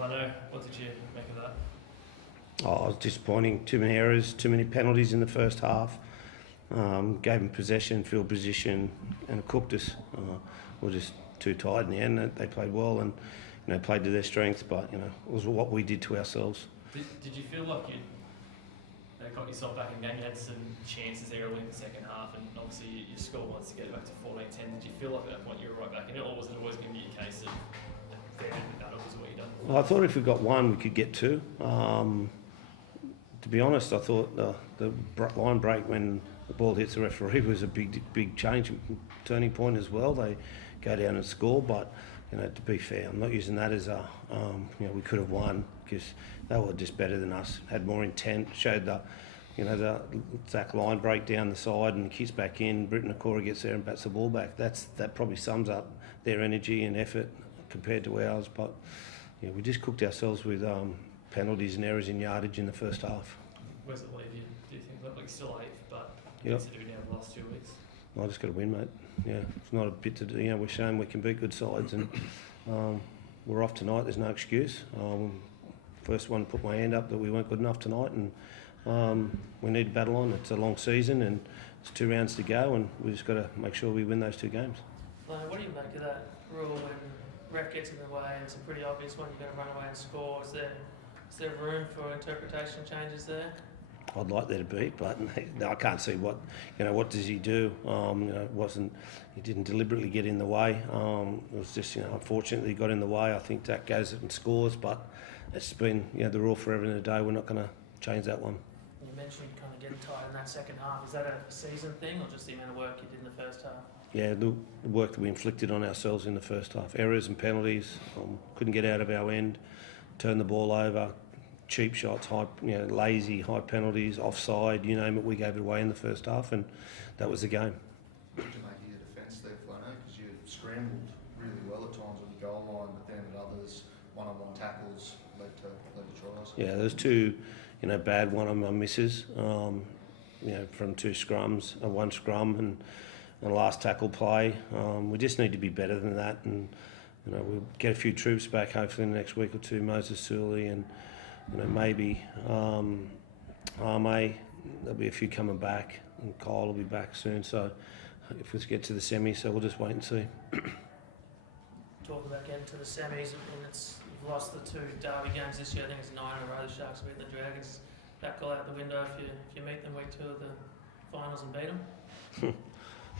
Flanno, what did you make of that? Oh, it was disappointing. Too many errors, too many penalties in the first half. Gave them possession, field position, and it cooked us. We were just too tired in the end. They played well and played to their strengths, but it was what we did to ourselves. Did you feel like you got yourself back in the game? You had some chances there early in the second half, and obviously your score wants to get it back to 14-10. Did you feel like at that point you were right back in it, or was it always going to be a case of fair that was what you done? Well, I thought if we got one, we could get two. To be honest, I thought the line break when the ball hits the referee was a big change, turning point as well. They go down and score, but to be fair, I'm not using that as a we could have won because they were just better than us, had more intent, showed the Zach line break down the side and kicks back in. Britton Okora gets there and bats the ball back. That probably sums up their energy and effort compared to ours. But we just cooked ourselves with penalties and errors in yardage in the first half. Where's it leave you? Do you think like you're still 8th, but Yep. to do now the last 2 weeks? I just got to win, mate. Yeah, it's not a bit to do. We're showing we can beat good sides, and we're off tonight. There's no excuse. First one to put my hand up that we weren't good enough tonight, and we need to battle on. It's a long season, and it's 2 rounds to go, and we just got to make sure we win those 2 games. What do you make of that rule when ref gets in the way and it's a pretty obvious one, you're going to run away and score? Is there room for interpretation changes there? I'd like there to be, but I can't see what does he do. He didn't deliberately get in the way. It was just unfortunately he got in the way. I think that goes and scores, but it's been the rule forever and a day. We're not going to change that one. You mentioned kind of getting tired in that second half. Is that a season thing or just the amount of work you did in the first half? Yeah, the work that we inflicted on ourselves in the first half. Errors and penalties. Couldn't get out of our end. Turned the ball over. Cheap shots, lazy, high penalties, offside, you name it, we gave it away in the first half, and that was the game. What did you make of your defence there, Flanno? Because you scrambled really well at times on the goal line, but then at others, one-on-one tackles led to tries. Yeah, there's 2, bad one-on-one misses, from 2 scrums, one scrum, and last tackle play. We just need to be better than that, and we'll get a few troops back hopefully in the next week or 2. Moses Sully and maybe Arme, there'll be a few coming back, and Kyle will be back soon. So if we get to the semis, so we'll just wait and see. Talk about getting to the semis, and you've lost the 2 derby games this year. I think it's 9 in a row. The Sharks beat the Dragons. That all out the window if you meet them week 2 of the finals and beat them.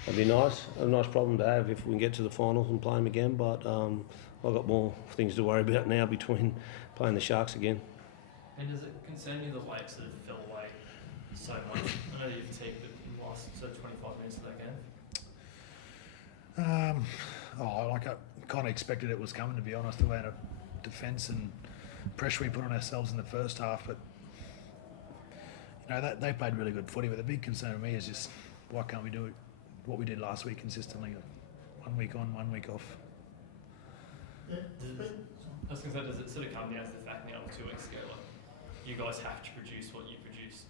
That'd be nice. A nice problem to have if we can get to the finals and play them again. But I've got more things to worry about now between playing the Sharks again. And does it concern you the way it sort of fell away so much? I know you're fatigued, but you lost sort of 25 minutes of that game. I kind of expected it was coming, to be honest, the way of defence and pressure we put on ourselves in the first half. But they played really good footy. But the big concern to me is just why can't we do it, what we did last week consistently? 1 week on, 1 week off. I was going to say, does it sort of come down to the fact now 2 weeks ago, like you guys have to produce what you produced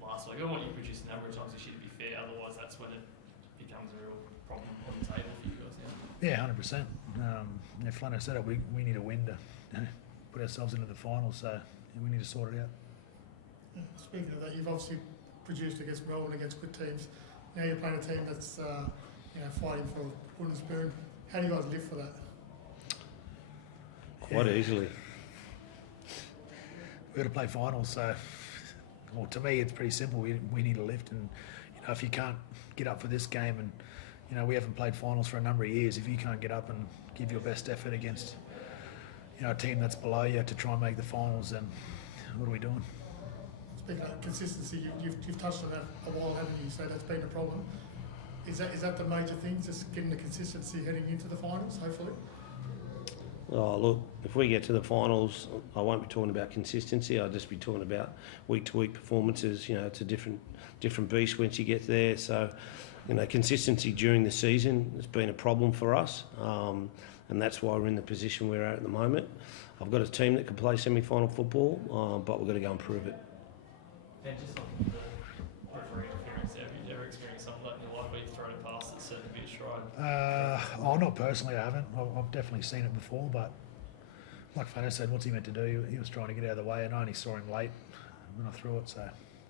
last week, or what you produced a number of times this year, to be fair, otherwise that's when it becomes a real problem on the table for you guys now? Yeah, 100%. Flanno said it, we need a win to put ourselves into the finals, so we need to sort it out. Yeah, speaking of that, you've obviously produced against Melbourne, against good teams. Now you're playing a team that's fighting for wooden spoon. How do you guys live for that? Quite easily. We've got to play finals, so to me it's pretty simple. We need a lift, and if you can't get up for this game, and we haven't played finals for a number of years, if you can't get up and give your best effort against a team that's below you to try and make the finals, then what are we doing? Speaking of consistency, you've touched on that a while, haven't you? So that's been a problem. Is that the major thing, just getting the consistency heading into the finals, hopefully? Oh, look, if we get to the finals, I won't be talking about consistency. I'll just be talking about week-to-week performances. It's a different beast once you get there. So, consistency during the season has been a problem for us, and that's why we're in the position we're at the moment. I've got a team that can play semi-final football, but we've got to go and prove it. And just on the referee interference, have you ever experienced something like in your life where you've thrown a pass that's certainly a bit stride? Not personally, I haven't. I've definitely seen it before, but like Flanno said, what's he meant to do? He was trying to get out of the way, and I only saw him late when I threw it, so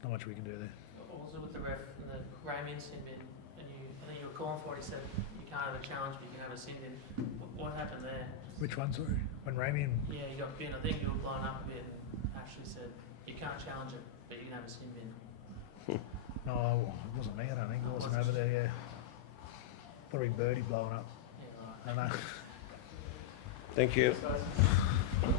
not much we can do there. What was it with the ref and the Ramian sin bin? And I think you were calling for it. He said you can't have a challenge, but you can have a sin bin. What happened there? Which one, sorry? When Ramian... Yeah, you got bin. I think you were blown up a bit and actually said you can't challenge it, but you can have a sin bin. No, it wasn't me, I don't think. It wasn't over there, yeah. Probably Birdie blowing up. Yeah, right. I don't know. Thank you. Thanks, guys.